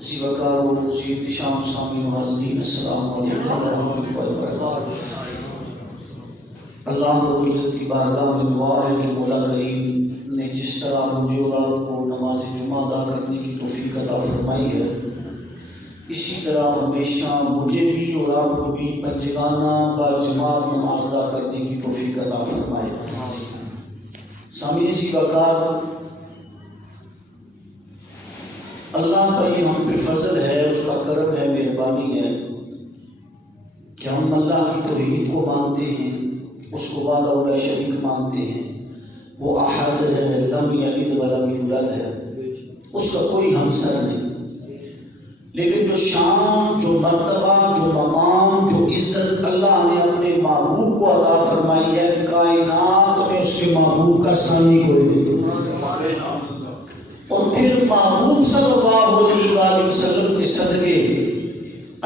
اسی وقار و مزید شام سامعین و حاضرین السلام علیکم ورحمۃ اللہ وبرکاتہ۔ اللہ رب العزت کی بارگاہ میں دعا ہے کہ مولا کریم نے جس طرح مجھے اور آپ کو نماز جمعہ ادا کرنے کی توفیق عطا فرمائی ہے، اسی طرح ہمیشہ مجھے بھی اور آپ کو بھی پنجگانہ با جماعت نماز ادا کرنے کی توفیق عطا فرمائے۔ سامعین اسی وقار اللہ کا یہ ہم پہ فضل ہے، اس کا کرم ہے، مہربانی ہے کہ ہم اللہ کی توحید کو مانتے ہیں، اس کو وحدہ لا شریک مانتے ہیں، وہ احد ہے، لم یلد ولم یولد ہے، اس کا کوئی ہمسر نہیں۔ لیکن جو شان، جو مرتبہ، جو مقام، جو عزت اللہ نے اپنے محبوب کو عطا فرمائی ہے، کائنات میں اس کے محبوب کا ثانی کوئی نہیں۔ اور پھر محبوب صلی اللہ علیہ وآلہ وسلم کے صدقے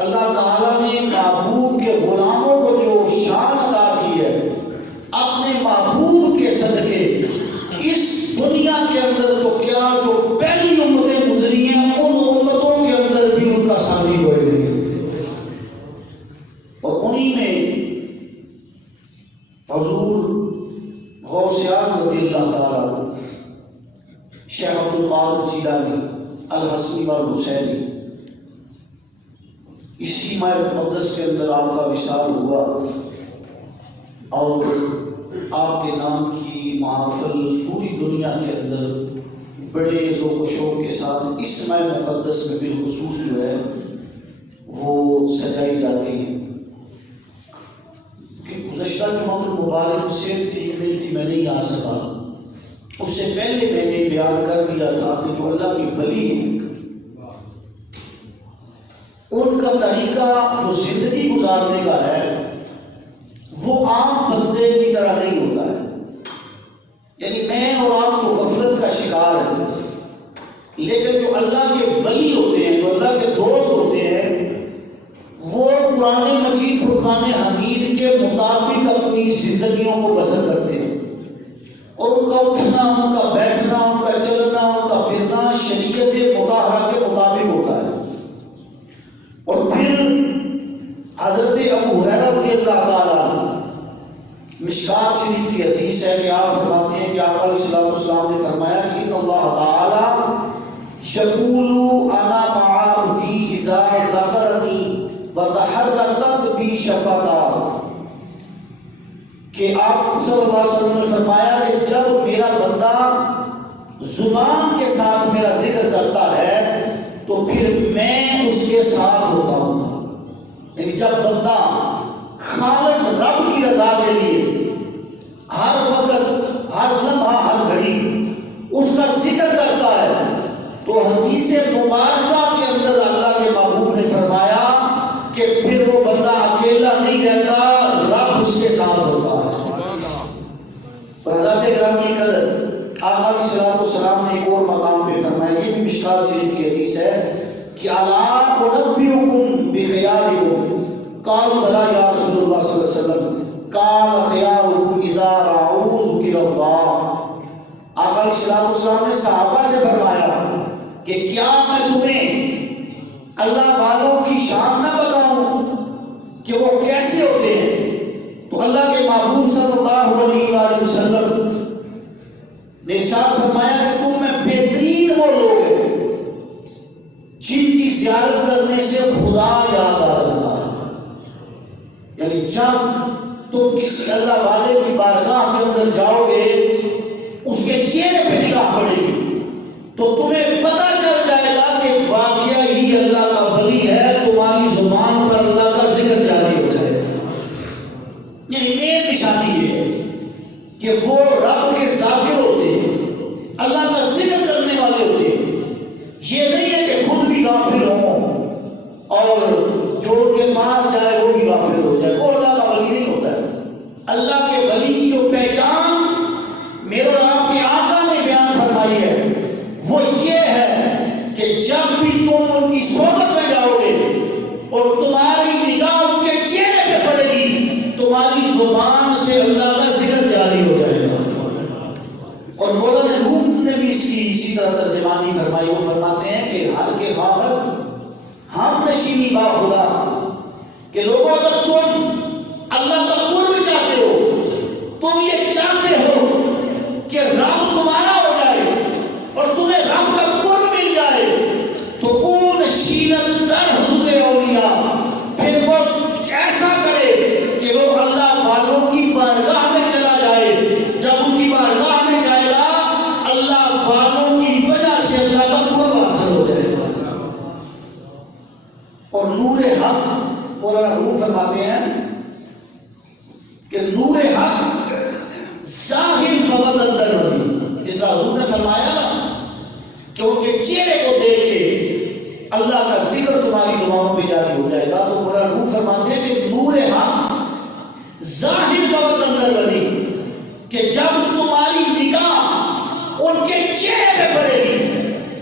اللہ تعالیٰ نے محبوب کے غلاموں کو جو شان عطا کی ہے، اپنے محبوب کے صدقے اس دنیا کے اندر تو کیا جو پہلی امتیں گزری ہیں ان امتوں کے اندر بھی ان کا ثانی کوئی نہیں۔ اور انہی میں حضور غوث اعظم رضی اللہ تعالیٰ، شیخ عبد القادر جیلانی الحسنی والحسینی، اسی ماہ مقدس کے اندر آپ کا وصال ہوا اور آپ کے نام کی محافل پوری دنیا کے اندر بڑے ذوق و شوق کے ساتھ اس ماہ مقدس میں بالخصوص جو ہے وہ سجائی جاتی ہے۔ کہ گزشتہ جمعہ المبارک صحت ٹھیک نہیں تھی، میں نہیں آ سکا، اس سے پہلے میں نے بیان کر دیا تھا کہ جو اللہ کی ولی ہیں ان کا طریقہ جو زندگی گزارنے کا ہے وہ عام بندے کی طرح نہیں ہوتا ہے۔ یعنی میں اور آپ کو غفلت کا شکار ہے، لیکن جو اللہ کے ولی ہوتے ہیں، جو اللہ کے دوست ہوتے ہیں، وہ قرآن مجید فرقان حمید کے مطابق اپنی زندگیوں کو بسر کرتے ہیں، اور ان کا اٹھنا، ان کا بیٹھنا، ان کا چلنا، ان کا پھرنا شریعت مطہرہ کے مطابق ہوتا ہے۔ اور پھر حضرت ابو ہریرہ رضی اللہ تعالیٰ، مشکات شریف کی حدیث ہے کہ آپ فرماتے ہیں کہ آپ علیہ السلام نے فرمایا کہ ان اللہ تعالیٰ یقول انا مع عبدی اذا ذکرنی وتحرکت بی شفتاہ، کہ آپ صلی اللہ علیہ وسلم نے فرمایا کہ جب میرا بندہ زبان کے ساتھ میرا ذکر کرتا ہے تو پھر میں اس کے ساتھ ہوتا ہوں۔ یعنی جب بندہ خالص رب کی رضا کے لیے ہر وقت، ہر لمحہ، ہر گھڑی اس کا ذکر کرتا ہے تو حدیث مبارکہ کے اندر اللہ کے محبوب نے فرمایا کہ پھر وہ بندہ اکیلا نہیں رہتا، رب اس کے ساتھ ہوتا ہے۔ اور حضرت گرامی قدر آقا علیہ السلام نے ایک اور مقام پہ فرمایا، یہ بھی مشکات شریف کی حدیث ہے کہ الا انبئکم بخیارکم، قالوا بلی یا رسول اللہ صلی اللہ علیہ وسلم، قال خیارکم اذا رأوا ذکر اللہ۔ آقا علیہ السلام نے صحابہ سے فرمایا کہ کیا میں تمہیں اللہ والوں کی شان نہ بتاؤں کہ وہ کیسے ہوتے ہیں؟ تو اللہ کے محبوب صلی اللہ علیہ وآلہ وسلم نے ارشاد فرمایا کہ تم میں بہترین وہ لوگ ہیں جن کی زیارت کرنے سے خدا یاد آ جاتا ہے۔ یعنی جب تم کسی اللہ والے کی بارگاہ کے اندر جاؤ گے، اس کے چہرے پہ نگاہ پڑے گی تو تمہیں پتہ چل جائے گا کہ واقعہ ہی اللہ کا ولی ہے، تمہاری زبان پر اللہ کا ذکر جاری ہو جائے گا۔ یعنی میری نشانی یہ ہے کہ وہ رب کے ذاکر ہوتے ہیں، اللہ کا ذکر کرنے والے ہوتے ہیں۔ یہ نہیں ہے کہ خود بھی غافل ہوں اور جو ان کے پاس جائے وہ بھی غافل ہو جائے، وہ اللہ کا ولی نہیں ہوتا ہے۔ اللہ کے ولی کی جو پہچان میرے اور آپ کے آقا نے بیان فرمائی ہے وہ یہ ہے کہ جب بھی تم ان کی صحبت میں جاؤ گے اور تمہاری نگاہ ان کے چہرے پہ پڑے گی، تمہاری زبان سے اللہ کا ذکر جاری ہو جائے گا۔ اور مولانا روم نے بھی اس کی اسی طرح ترجمانی فرمائی، وہ فرماتے ہیں کہ ہر کے خواہد ہم نشینی با خدا کہ لوگوں اگر تم اللہ کا قرب چاہتے ہو، تم یہ چاہتے ہو کہ رب تمہارا ہو جائے اور تمہیں رب کا قرب مل جائے، تو او نشینت در حضور اولیاء، پھر وہ ایسا کرے کہ وہ اللہ والوں کی بارگاہ میں چلا جائے۔ جب ان کی بارگاہ میں جائے گا، اللہ والوں کی وجہ سے اللہ کا قرب حاصل ہو جائے گا۔ اور نور حق، مولانا روم فرماتے ہیں کہ نور حق ظاہر بوت اندر ودی، جس طرح حضور نے فرمایا نا کہ ان کے چہرے کو دیکھ کے اللہ کا ذکر تمہاری زبانوں پہ جاری ہو جائے گا، تو مولانا روم فرماتے ہیں کہ نور حق ظاہر بوت اندر ودی، کہ جب تمہاری نگاہ ان کے چہرے پہ پڑے گی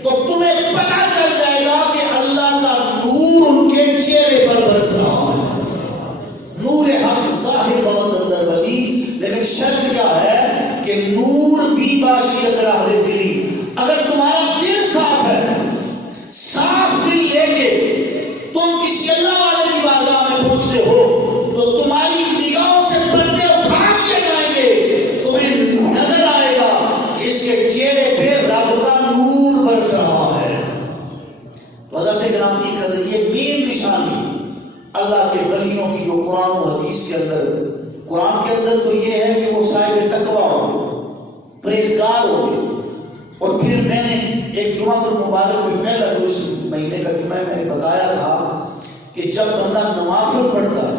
تو تمہیں پتہ چل جائے گا کہ اللہ کا نور ان کے چہرے پر برس رہا ہے۔ نور حق ظاہر بوت اندر ولی، لیکن شرط کیا ہے کہ نور بھی باشیت راہ دلی۔ اگر تمہارا دل صاف ہے، صاف دل لے کے تم کسی اللہ والے کی بارگاہ میں پہنچتے ہو تو تمہاری نگاہوں سے پردے اٹھا دیے جائیں گے، تمہیں نظر آئے گا کہ اس کے چہرے پہ رب کا نور برس رہا ہے۔ حضرت کرام کی قدر یہ مین نشانی اللہ کے ولیوں کی جو قرآن و حدیث کے اندر، قرآن کے اندر تو یہ ہے کہ وہ صاحب تقویٰ ہو، پرہیزگار ہو۔ اور پھر میں نے ایک جمعہ المبارک میں پہلا جو اس مہینے کا جمعہ میں نے بتایا تھا کہ جب بندہ نوافل پڑھتا ہے،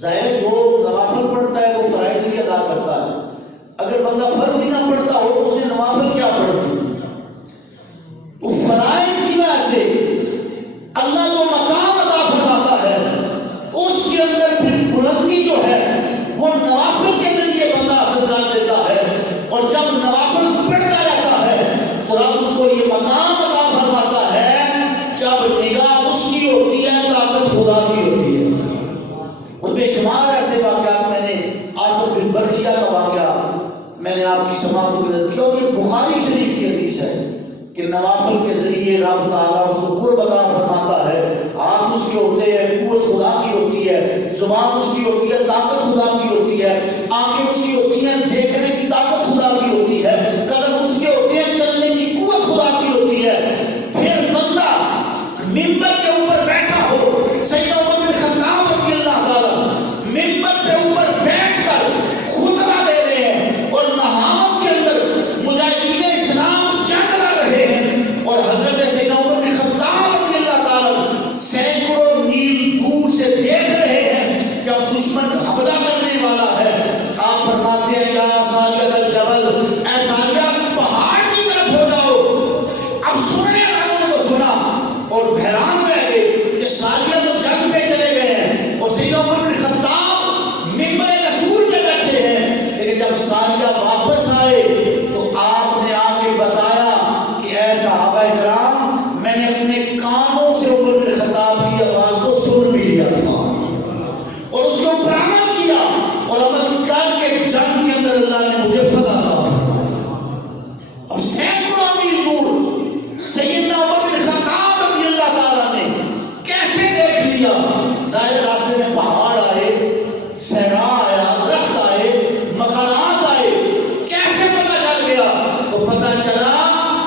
ظاہر ہے جو نوافل پڑھتا ہے وہ فرائض بھی ادا کرتا ہے، اگر بندہ فرض ہی نہ پڑھتا ہو اس نے نوافل کیا پڑھتی؟ تو فرائض کی وجہ سے اللہ کو مقام عطا فرماتا ہے، اس کے اندر پھر بلندی جو ہے وہ نوافل کے ذریعے بندہ حاصل کر لیتا ہے، اور جب نوافل پڑھتا رہتا ہے تو رب اس کو یہ مقام عطا فرماتا ہے، جب نگاہ اس کی ہوتی ہے طاقت خدا کی ہوتی ہے۔ ان بے شمار ایسے واقعات، میں نے آصف بن برخیہ کا واقعہ میں نے آپ کی سماعت کو عرض کیا، اور یہ بخاری شریف کی حدیث ہے کہ نوافل کے ذریعے رب تعالیٰ اس کو قرب عطا فرماتا ہے۔ ہاتھ اس کے ہوتے ہیں، قوت خدا کی ہوتی ہے، زبان اس کی ہوتی ہے، طاقت خدا کی ہوتی ہے، آنکھیں اس کی ہوتی ہیں، دیکھنے کی طاقت خدا کی ہوتی ہے، قدم اس کے ہوتے ہیں، چلنے کی قوت خدا کی ہوتی ہے۔ پھر بندہ ممبر کے اوپر بیٹھا ہو، سیدنا عمر بن خطاب رضی اللہ تعالیٰ ممبر کے اوپر بیٹھ کر خطبہ دے رہے ہیں، اور نہامت کے اندر مجاہدین اسلام جنگ لڑ رہے ہیں، اور حضرت سیدنا عمر بن خطاب رضی اللہ تعالیٰ سینکڑوں میل دور سے دیکھ رہے ہیں کہ اب دشمن حملہ کرنے والا ہے۔ آپ فرماتے ہیں یا ساریہ الجبل، اے ساریہ پہاڑ کی طرف ہو جاؤ۔ اب سننے والوں نے تو سنا اور حیران رہ گئے کہ ساریہ تو جنگ پہ چلے گئے ہیں، اور سیدنا عمر بن خطاب ممبر رسول پہ بیٹھے ہیں، لیکن جب ساریہ واپس آئے تو آپ نے آ کے بتایا کہ اے صحابہ کرام، میں نے اپنے کانوں سے عمر بن خطاب کی آواز کو سن بھی لیا تھا اور اس کے اوپر عمل کیا، اور عمل کر کے جنگ کے اندر اللہ نے مجھے فتح عطا فرمایا۔ اب سینکڑوں میل دور سیدنا عمر بن خطاب رضی اللہ تعالیٰ نے کیسے دیکھ لیا؟ ظاہر راستے میں پہاڑ آئے، صحرا آیا، درخت آئے، مکانات آئے، کیسے پتہ چل گیا؟ تو پتہ چلا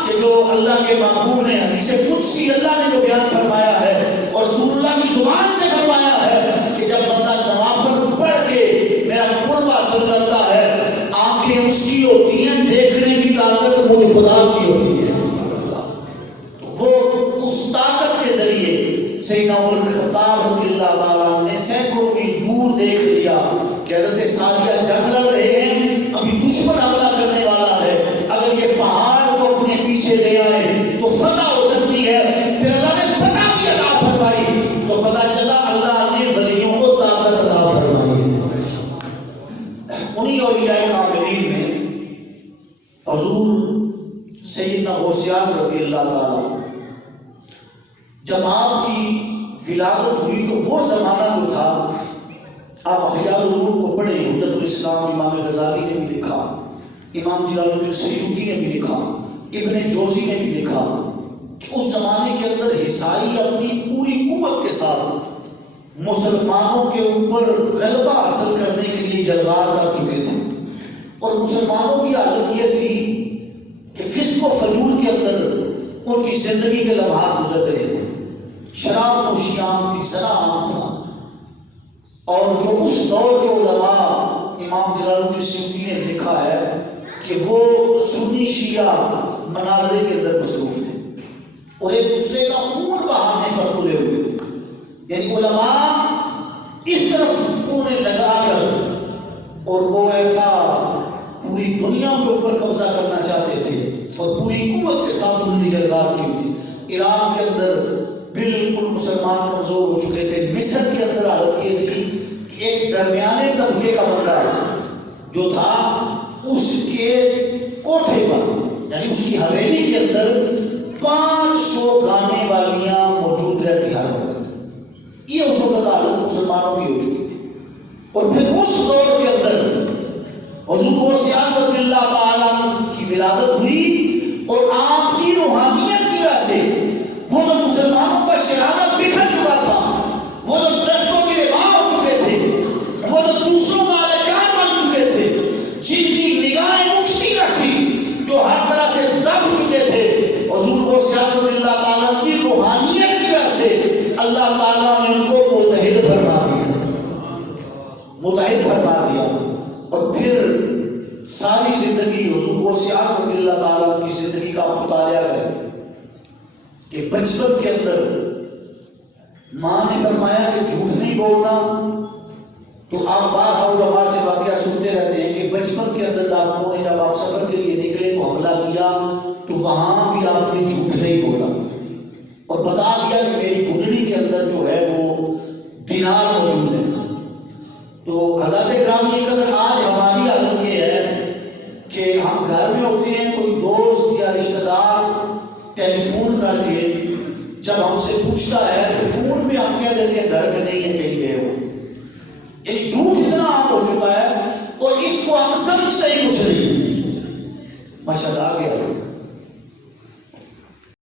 کہ جو اللہ کے محبوب نے حدیث قدسی اللہ نے جو بیان فرمایا ہے اور رسول اللہ کی زبان سے فرمایا ہے کہ جب بندہ نوافل پڑھ کے میرا قرب حاصل کرتا ہے، آنکھیں اس کی ہوتی ہیں، دیکھنے کی طاقت مجھ خدا کی ہوتی ہے۔ وہ اس طاقت کے ذریعے سیدنا عمر بن خطاب رضی اللہ تعالیٰ نے سینکڑوں میل دور دیکھ لیا کہ حضرت ساریہ جنگ لڑ رہے ہیں، ابھی دشمن حملہ کرنے والا ہے، اگر یہ پہاڑ کو اپنے پیچھے لے آئے تو فتح ہو سکتی ہے۔ پھر اللہ نے فتح بھی عطا فرمائی، تو پتہ چلا اللہ نے ولیوں کو طاقت عطا فرمائی ہے۔ انہی اولیاء کاملین میں حضور سیدنا غوثیان رضی اللہ تعالیٰ، جب آپ کی ولادت ہوئی تو وہ زمانہ جو تھا، آپ احیاء العلوم کو پڑھیں، حجت الاسلام امام غزالی نے بھی لکھا، امام جلال الدین سیوطی نے بھی لکھا، ابن جوزی نے بھی لکھا کہ اس زمانے کے اندر عیسائی اپنی پوری قوت کے ساتھ مسلمانوں کے اوپر غلبہ حاصل کرنے کے لیے جلوار کر چکے تھے، اور مسلمانوں کی حالت یہ تھی کہ فسق و فجور کے اندر ان کی زندگی کے لمحات گزر رہے تھے، شراب نوشی عام تھی، زنا عام تھا، اور جو اس دور کے علماء امام جلال الدین سیوطی نے لکھا ہے کہ وہ سنی شیعہ مناظرے کے اندر مصروف تھے اور ایک دوسرے کا خون بہانے پر تلے ہوئے تھے، یعنی علماء اس طرف خون لگا کر، اور وہ ایسا پوری دنیا کے اوپر قبضہ کرنا چاہتے تھے اور پوری قوت کے ساتھ انہوں نے جلوار کی تھی۔ عراق کے اندر بالکل مسلمان کمزور ہو چکے تھے، مصر کے اندر حالت یہ تھی کہ ایک درمیانے طبقے کا بندہ جو تھا اس کے کوٹھے پر، یعنی اس کی حویلی کے اندر 500 گانے والیاں موجود رہتی ہر وقت، یہ اس وقت حالت مسلمانوں کی ہو چکی تھی۔ اور پھر اس دور کے اندر حضور غوثیان رضی اللہ تعالیٰ عنہ کی ولادت ہوئی، اور آپ کی روحانیت کی وجہ سے وہ جو مسلمانوں کا شرارہ بکھر چکا تھا، وہ جو دستوں کے ربا ہو چکے تھے، وہ جو دوسروں کا اہلکار بن چکے تھے، جن کی نگاہیں اٹھتی نہ تھی، جو ہر طرح سے دب چکے تھے، حضور غوثیان رضی اللہ تعالیٰ کی روحانیت کی وجہ سے اللہ تعالیٰ نے ان کو متحد فرما دیا، اور پھر ساری زندگی حضور غوثیان رضی اللہ تعالیٰ کی زندگی کا مطالعہ کریں کہ بچپن کے اندر ماں نے فرمایا کہ جھوٹ نہیں بولنا، تو آپ بارہا علماء سے واقعہ سنتے رہتے ہیں کہ بچپن کے اندر ڈاکوؤں نے جب آپ سفر کے لیے نکلے تو حملہ کیا تو وہاں بھی آپ نے جھوٹ نہیں بولا اور بتا دیا کہ میری کنڈلی کے اندر جو ہے وہ دینار موجود ہے۔ تو حضرت کرام یہ قدر آج ہماری حالت یہ ہے کہ ہم گھر میں ہوتے ہیں، کوئی دوست یا رشتہ دار ٹیلی فون کر کے جب ہم سے پوچھتا ہے تو فون پہ ہم کہہ دیتے ہیں گھر میں نہیں ہے، کہیں گئے ہو، یعنی جھوٹ اتنا عام ہو چکا ہے اور اس کو ہم سمجھتے ہی کچھ نہیں۔ ماشاءاللہ آ گیا۔